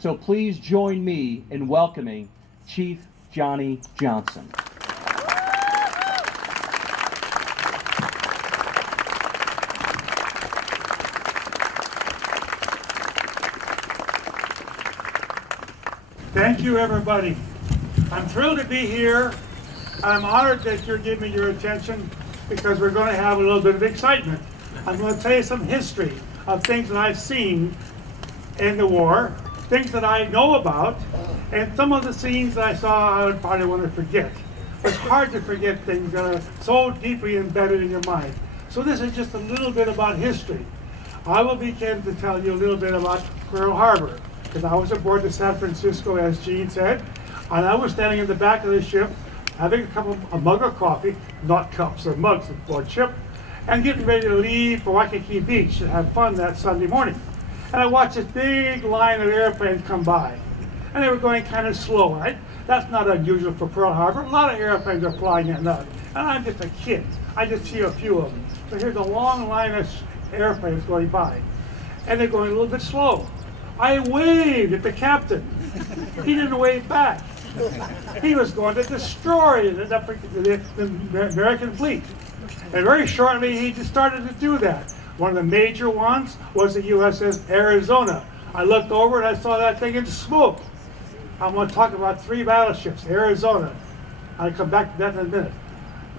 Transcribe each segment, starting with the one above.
So please join me in welcoming Chief Johnny Johnson. Thank you, everybody. I'm thrilled to be here. I'm honored that you're giving me your attention because we're going to have a little bit of excitement. I'm going to tell you some history of things that I've seen in the war, things that I know about, and some of the scenes that I saw I would probably want to forget. It's hard to forget things that are so deeply embedded in your mind. So this is just a little bit about history. I will begin to tell you a little bit about Pearl Harbor, because I was aboard the San Francisco, as Gene said, and I was standing in the back of the ship having a mug of coffee, not cups or mugs aboard ship, and getting ready to leave for Waikiki Beach and have fun that Sunday morning. And I watched this big line of airplanes come by, and they were going kind of slow, right? That's not unusual for Pearl Harbor. A lot of airplanes are flying at night, and I'm just a kid. I just see a few of them. So here's a long line of airplanes going by, and they're going a little bit slow. I waved at the captain. He didn't wave back. He was going to destroy the American fleet. And very shortly, he just started to do that. One of the major ones was the USS Arizona. I looked over and I saw that thing in smoke. I'm going to talk about 3 battleships, Arizona. I'll come back to that in a minute.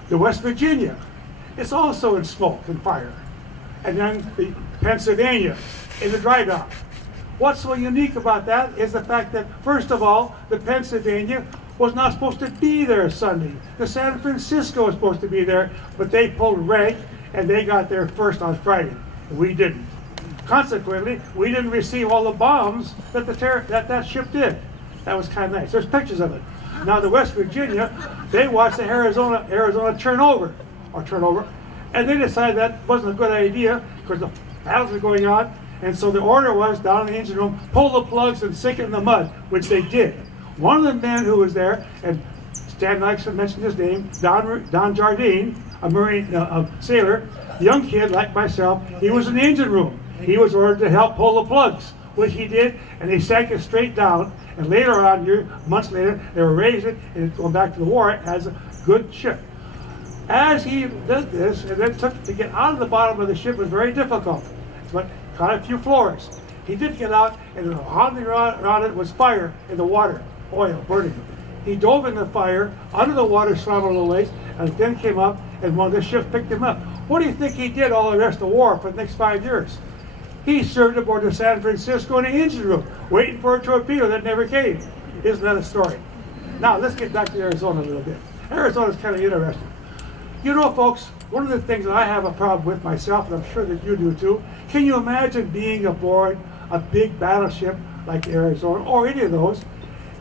The West Virginia, it's also in smoke and fire. And then the Pennsylvania in the dry dock. What's so unique about that is the fact that, first of all, the Pennsylvania was not supposed to be there Sunday. The San Francisco was supposed to be there, but they pulled rank and they got there first on Friday. We didn't. Consequently, we didn't receive all the bombs that that ship did. That was kind of nice. There's pictures of it. Now the West Virginia, they watched the Arizona turn over, and they decided that wasn't a good idea because the battles were going on. And so the order was, down in the engine room, pull the plugs and sink it in the mud, which they did. One of the men who was there, and Stan likes to mention his name, Don Jardine, a Marine sailor, young kid like myself, he was in the engine room. He was ordered to help pull the plugs, which he did, and they sank it straight down. And later on, months later, they were raising it, and going back to the war as a good ship. As he did this, and then to get out of the bottom of the ship was very difficult. But caught a few floors. He did get out, and on around it was fire in the water, oil burning. He dove in the fire, under the water, swam a little ways, and then came up, and one of the ships picked him up. What do you think he did all the rest of the war for the next 5 years? He served aboard the San Francisco in the engine room, waiting for a torpedo that never came. Isn't that a story? Now, let's get back to Arizona a little bit. Arizona's kind of interesting. You know, folks, one of the things that I have a problem with myself, and I'm sure that you do too, can you imagine being aboard a big battleship like Arizona, or any of those,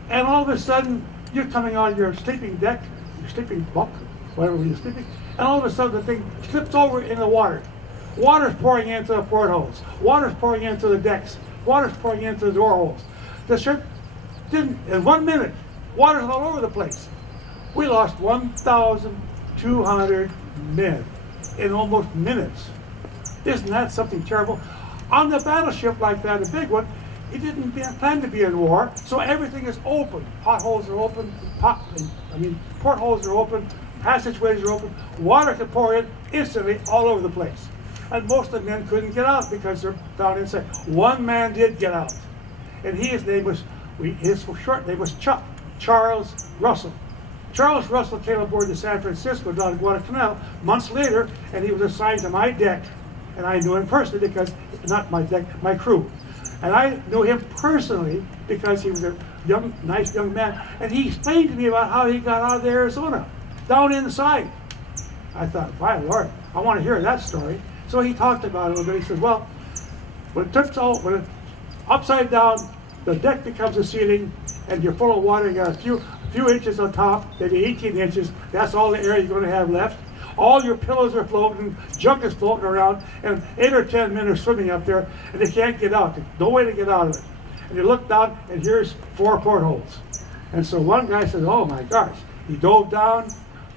and all of a sudden you're coming on your sleeping deck, your sleeping bunk, whatever you're sleeping, and all of a sudden the thing slips over in the water. Water's pouring into the portholes. Water's pouring into the decks. Water's pouring into the door holes. The ship didn't, in 1 minute, water's all over the place. We lost 1,200 men in almost minutes. Isn't that something terrible? On the battleship like that, a big one, it didn't plan to be in war, so everything is open. Potholes are open, portholes are open, passageways are open. Water can pour in instantly all over the place. And most of the men couldn't get out because they're down inside. One man did get out, and his short name was Charles Russell. Charles Russell came aboard the San Francisco down in Guadalcanal months later, and he was assigned to my deck. And I knew him personally because, not my deck, my crew. And I knew him personally because he was a nice young man. And he explained to me about how he got out of Arizona, down inside. I thought, my Lord, I want to hear that story. So he talked about it a little bit. He said, well, when it's upside down, the deck becomes a ceiling, and you're full of water. You got a few inches on top, maybe 18 inches. That's all the air you're going to have left. All your pillows are floating, junk is floating around, and 8 or 10 men are swimming up there, and they can't get out. There's no way to get out of it. And you look down, and here's 4 portholes. And so one guy says, oh my gosh. He dove down,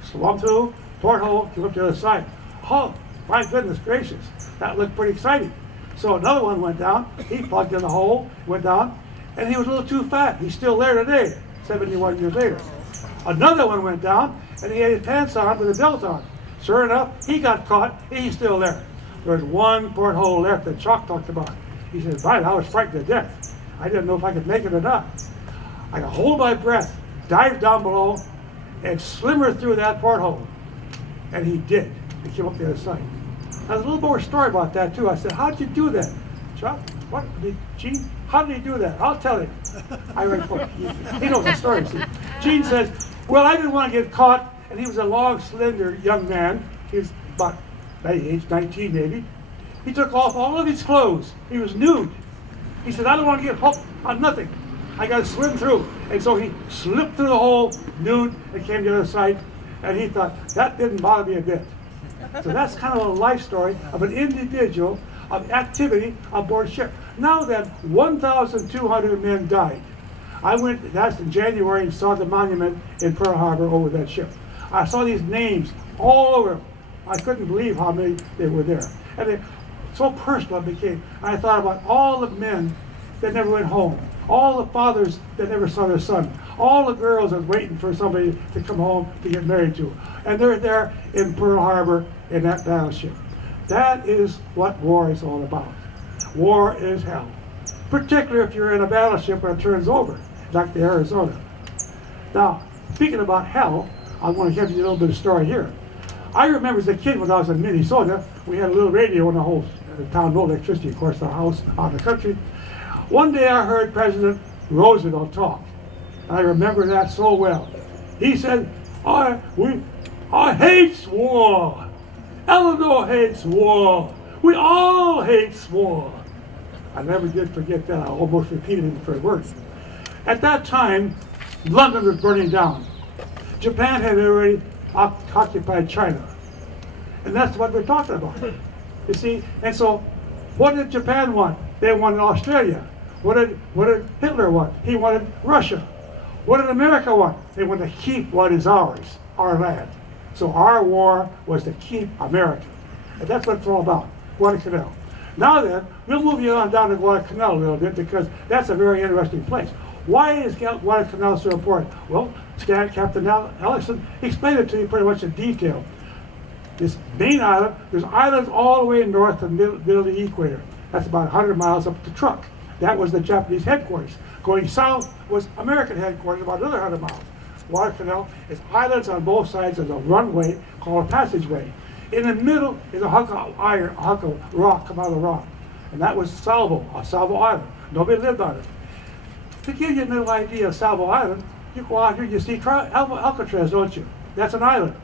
swam through, porthole, came up to the other side. Oh, my goodness gracious. That looked pretty exciting. So another one went down. He plugged in the hole, went down, and he was a little too fat. He's still there today, 71 years later. Another one went down, and he had his pants on with a belt on. Sure enough, he got caught, and he's still there. There's one porthole left that Chuck talked about. He said, "Fine, I was frightened to death. I didn't know if I could make it or not. I could hold my breath, dive down below, and slimmer through that porthole." And he did. He came up the other side. There's a little more story about that, too. I said, "How'd you do that, Chuck? What, Gene? How did he do that?" "I'll tell him." I read for he knows the story, see. Gene says, "Well, I didn't want to get caught," and he was a long, slender young man. He was about that age, 19 maybe. He took off all of his clothes. He was nude. He said, "I don't want to get hooked on nothing. I got to swim through." And so he slipped through the hole, nude, and came to the other side. And he thought, that didn't bother me a bit. So that's kind of a life story of an individual of activity aboard ship. Now then, 1,200 men died. I went, that's in January, and saw the monument in Pearl Harbor over that ship. I saw these names all over. I couldn't believe how many they were there. And it, so personal it became. And I thought about all the men that never went home, all the fathers that never saw their son, all the girls that were waiting for somebody to come home to get married to. And they're there in Pearl Harbor in that battleship. That is what war is all about. War is hell. Particularly if you're in a battleship when it turns over, like the Arizona. Now, speaking about hell, I want to give you a little bit of story here. I remember as a kid when I was in Minnesota, we had a little radio in the whole town, no electricity, of course, the house out in the country. One day I heard President Roosevelt talk. I remember that so well. He said, I hate war. Eleanor hates war. We all hate war. I never did forget that. I almost repeated it for words. At that time, London was burning down. Japan had already occupied China. And that's what we're talking about. You see? And so, what did Japan want? They wanted Australia. What did Hitler want? He wanted Russia. What did America want? They wanted to keep what is ours, our land. So our war was to keep America. And that's what it's all about, Guadalcanal. Now then, we'll move you on down to Guadalcanal a little bit because that's a very interesting place. Why is Guadalcanal so important? Well, Captain Ellison explained it to you pretty much in detail. This main island, there's islands all the way north to the middle of the equator. That's about 100 miles up the truck. That was the Japanese headquarters. Going south was American headquarters, about another 100 miles. Guadalcanal is islands on both sides of a runway called a passageway. In the middle is a hunk of iron, a hunk of rock come out of the rock. And that was Salvo Island. Nobody lived on it. To give you a little idea of Salvo Island, you go out here, you see Alcatraz, don't you? That's an island.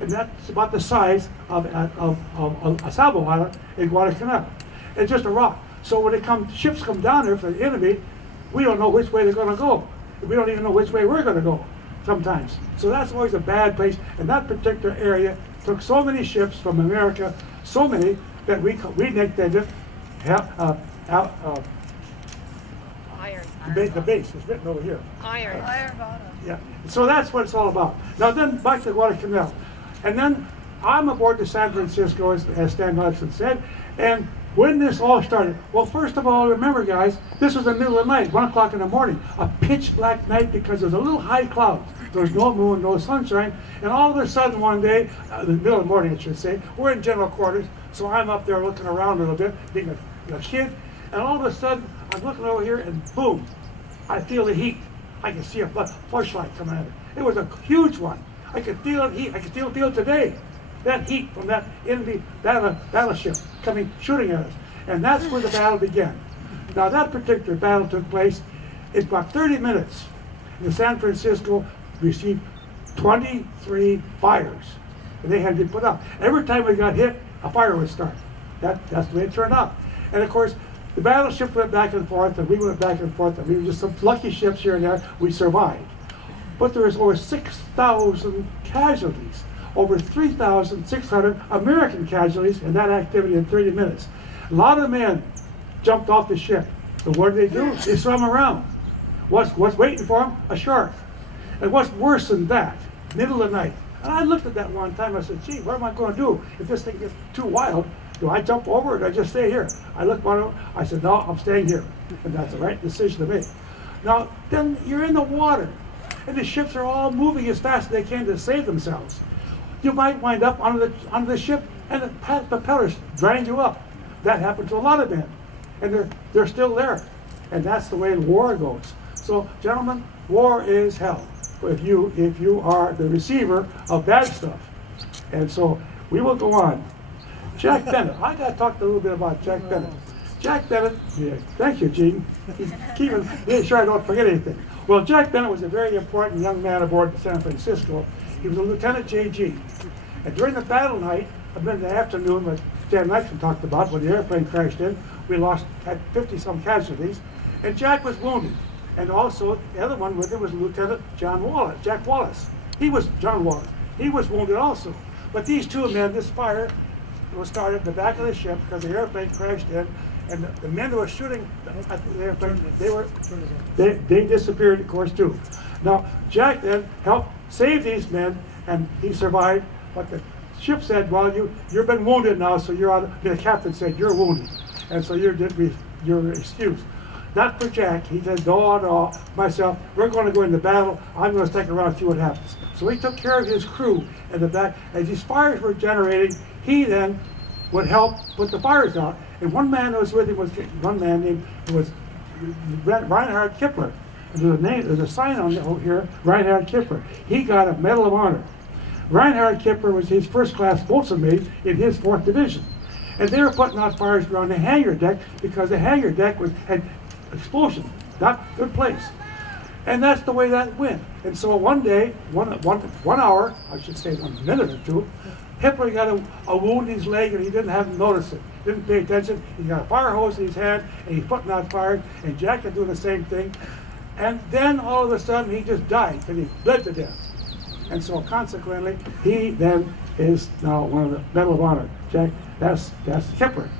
And that's about the size of a Salvo Island in Guadalcanal. It's just a rock. So when ships come down there for the enemy, we don't know which way they're going to go. We don't even know which way we're going to go sometimes. So that's always a bad place. And that particular area took so many ships from America, so many, that we nicknamed it the base is written over here. Iron bottom. Yeah. So that's what it's all about. Now then, back to Guadalcanal. And then I'm aboard the San Francisco, as Stan Hudson said, and when this all started, well, first of all, remember, guys, this was the middle of the night, 1 o'clock in the morning, a pitch black night because there's a little high cloud. There's no moon, no sunshine, and all of a sudden one day, the middle of the morning, I should say, we're in general quarters, so I'm up there looking around a little bit, being a kid, and all of a sudden, I'm looking over here, and boom, I feel the heat. I can see a flashlight coming at it. It was a huge one. I could feel the heat. I can still feel it today. That heat from that enemy battleship coming, shooting at us. And that's where the battle began. Now that particular battle took place in about 30 minutes. The San Francisco received 23 fires. And they had to be put out. Every time we got hit, a fire would start. That's the way it turned out. And of course, the battleship went back and forth, and we went back and forth, and we were just some lucky ships here and there. We survived. But there was over 6,000 casualties. Over 3,600 American casualties in that activity in 30 minutes. A lot of men jumped off the ship. And what did they do? They swam around. What's waiting for them? A shark. And what's worse than that? Middle of the night. And I looked at that one time. I said, gee, what am I going to do if this thing gets too wild? Do I jump over or do I just stay here? I looked one over. I said, no, I'm staying here. And that's the right decision to make. Now, then you're in the water, and the ships are all moving as fast as they can to save themselves. You might wind up under the ship, and the propellers drain you up. That happened to a lot of men, and they're still there. And that's the way war goes. So, gentlemen, war is hell if you are the receiver of bad stuff. And so we will go on. Jack Bennett. I got to talk a little bit about Jack Bennett. Jack Bennett. Yeah, thank you, Gene. He's making sure I don't forget anything. Well, Jack Bennett was a very important young man aboard the San Francisco. He was a Lieutenant JG. And during the battle night, in the afternoon, what Stan Nixon talked about, when the airplane crashed in, we had 50-some casualties, and Jack was wounded. And also, the other one with him was Lieutenant Jack Wallace. John Wallace. He was wounded also. But these two men, this fire was started at the back of the ship because the airplane crashed in, and the men who were shooting at the airplane, they disappeared, of course, too. Now, Jack then helped save these men, and he survived. But the ship said, well, you've been wounded now, so you're out. The captain said, you're wounded. And so you're excused. Not for Jack. He said, no, myself, we're going to go into battle. I'm going to stick around and see what happens. So he took care of his crew in the back. As these fires were generating, he then would help put the fires out. And one man who was with him was one man named Reinhard Kipper. And there's a sign on here, Reinhard Kipper. He got a Medal of Honor. Reinhard Kipper was his first-class boatswain mate in his 4th Division. And they were putting out fires around the hangar deck because the hangar deck had explosion, not good place. And that's the way that went. And so one day, one hour, I should say 1 minute or two, Hitler got a wound in his leg and he didn't notice it. Didn't pay attention. He got a fire hose in his hand and he's putting out fires, and Jack is doing the same thing. And then all of a sudden he just died because he bled to death. And so consequently, he then is now one of the Medal of Honor. Jack, that's Kipper.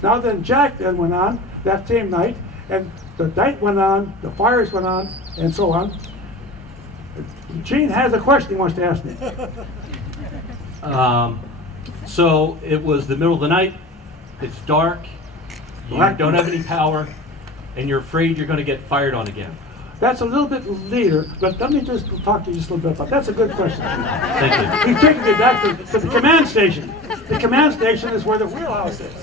Now then, Jack then went on that same night, and the night went on, the fires went on, and so on. Gene has a question he wants to ask me. So it was the middle of the night, it's dark, you don't have any power, and you're afraid you're going to get fired on again. That's a little bit later, but let me just talk to you just a little bit about that. That's a good question. Thank you. He's taking me back to the command station. The command station is where the wheelhouse is.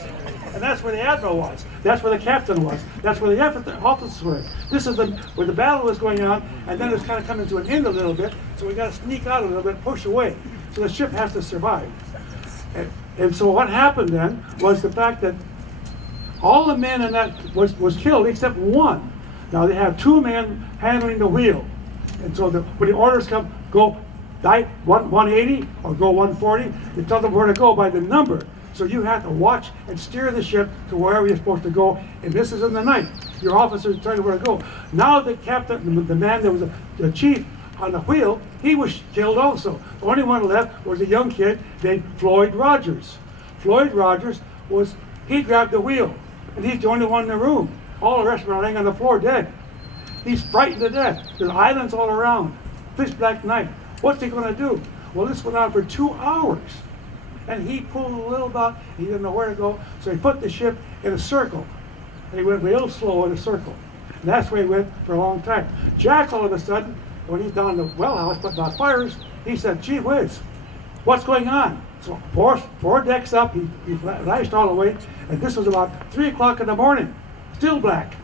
And that's where the admiral was. That's where the captain was. That's where the officers were. This is where the battle was going on, and then it's kind of coming to an end a little bit, so we got to sneak out a little bit, push away. So the ship has to survive. And so what happened then was the fact that all the men in that was killed except one. Now they have 2 men handling the wheel. And so when the orders come, go 180 or go 140, they tell them where to go by the number. So you have to watch and steer the ship to wherever you're supposed to go. And this is in the night. Your officers tell you where to go. Now the captain, the man that was the chief on the wheel, he was killed also. The only one left was a young kid named Floyd Rogers. Floyd Rogers he grabbed the wheel, and he's the only one in the room. All the rest were laying on the floor dead. He's frightened to death. There's islands all around. Pitch black night. What's he going to do? Well, this went on for 2 hours. And he pulled a little about, he didn't know where to go, so he put the ship in a circle. And he went real slow in a circle. And that's where he went for a long time. Jack, all of a sudden, when he's down in the well house putting out fires, he said, gee whiz, what's going on? So four decks up, he lashed all the way, and this was about 3 o'clock in the morning, still black.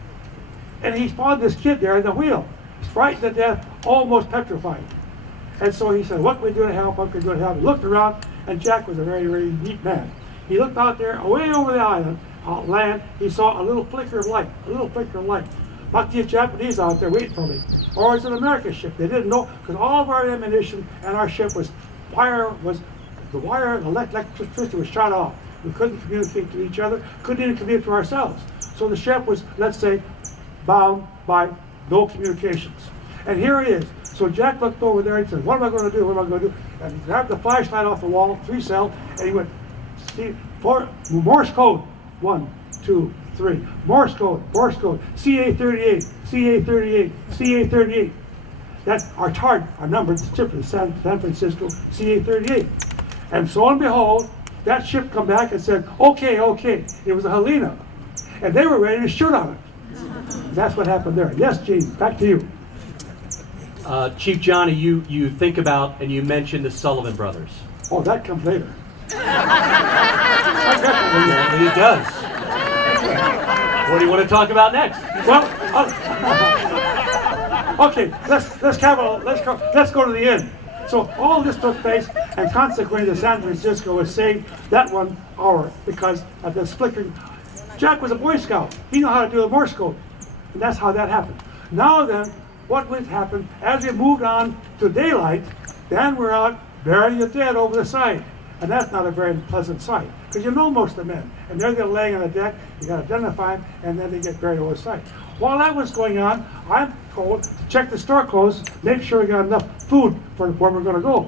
And he spawned this kid there in the wheel. He's frightened to death, almost petrified. And so he said, what can we do to help? What can we do to help? He looked around, and Jack was a very, very neat man. He looked out there, away over the island, land, he saw a little flicker of light, Must be a Japanese out there waiting for me. Or it's an American ship. They didn't know, because all of our ammunition and our ship the electricity was shut off. We couldn't communicate to each other, couldn't even communicate to ourselves. So the ship was, let's say, bound by no communications. And here it is. So Jack looked over there and said, what am I going to do? What am I going to do? And he grabbed the flashlight off the wall, 3 cell, and he went, Morse code, 1, 2, 3. Morse code, CA38, CA38, CA38. That's our target, our number, the ship is San Francisco, CA38. And so and behold, that ship come back and said, okay. It was a Helena. And they were ready to shoot on it. That's what happened there. Yes, Gene, back to you. Chief Johnny, you think about and you mentioned the Sullivan brothers. Oh, that comes later. Apparently it does. What do you want to talk about next? Well, okay, let's go to the end. So all this took place, and consequently, the San Francisco was saved that 1 hour because of this flickering. Jack was a Boy Scout. He knew how to do a Morse code, and that's how that happened. Now then, what would happen as we moved on to daylight? Then we're out burying the dead over the side, and that's not a very pleasant sight because you know most of the men, and they're laying on the deck. You got to identify them, and then they get buried over the side. While that was going on, I'm told to check the store clothes, make sure we got enough food for where we're going to go.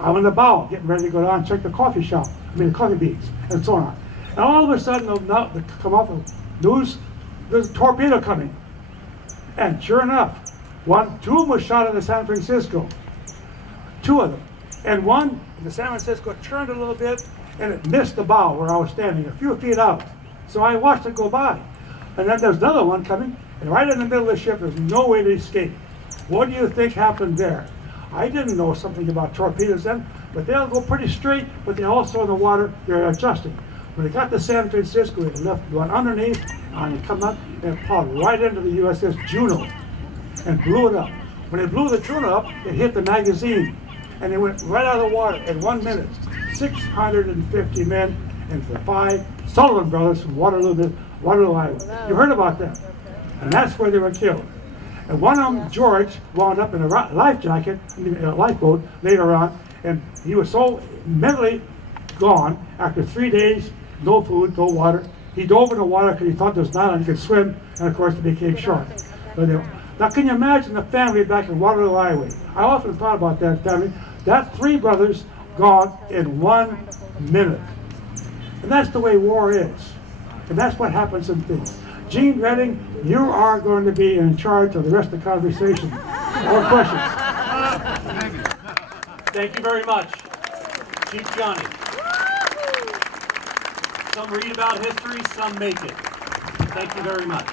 I'm in the bow, getting ready to go down and check the coffee shop, the coffee beans, and so on. And all of a sudden, they come up with news, there's a torpedo coming. And sure enough, two of them was shot in the San Francisco. 2 of them. And one in the San Francisco turned a little bit, and it missed the bow where I was standing, a few feet out. So I watched it go by. And then there's another one coming, and right in the middle of the ship, there's no way to escape. What do you think happened there? I didn't know something about torpedoes then, but they'll go pretty straight, but they also in the water, they're adjusting. When they got to San Francisco, it left one underneath, and it come up and plowed right into the USS Juno and blew it up. When it blew the Juno up, it hit the magazine, and it went right out of the water in 1 minute. 650 men and the 5 Sullivan brothers from Waterloo, Iowa. You heard about them. And that's where they were killed. And one of them, George, wound up in a life jacket, in a lifeboat later on, and he was so mentally gone after 3 days, no food, no water. He dove in the water because he thought there was not, and he could swim, and of course he became short. Now can you imagine the family back in Waterloo, Iowa? I often thought about that family. That's 3 brothers gone in 1 minute. And that's the way war is. And that's what happens in things. Gene Redding, you are going to be in charge of the rest of the conversation. More questions? Thank you very much, Chief Johnny. Some read about history, some make it. Thank you very much.